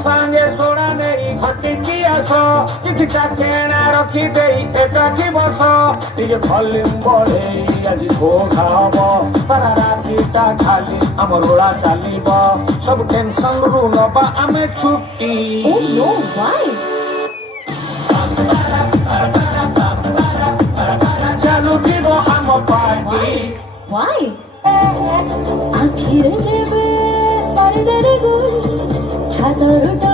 ସାଙ୍ଗେ ସୋଡ଼ା ନେଇ ଘଟିକି ଆସ କିଛି ଚାଖେଣା ରଖି ଦେଇ ଏକାଠି ବସ ଟିକେ ଭଲ୍ୟୁମ୍ ବଢେଇ ଆଜି ଘୋଘା ହବ ସାରା ରାତିଟା ଖାଲି ଆମ ରୋଳା ଚାଲିବ ସବୁ ଟେନସନରୁ ନବା ଆମେ ଛୁଟି ଚାଲୁଥିବ ଆମ ପାର୍ଟି आखिर जेबे परदर गुल छातर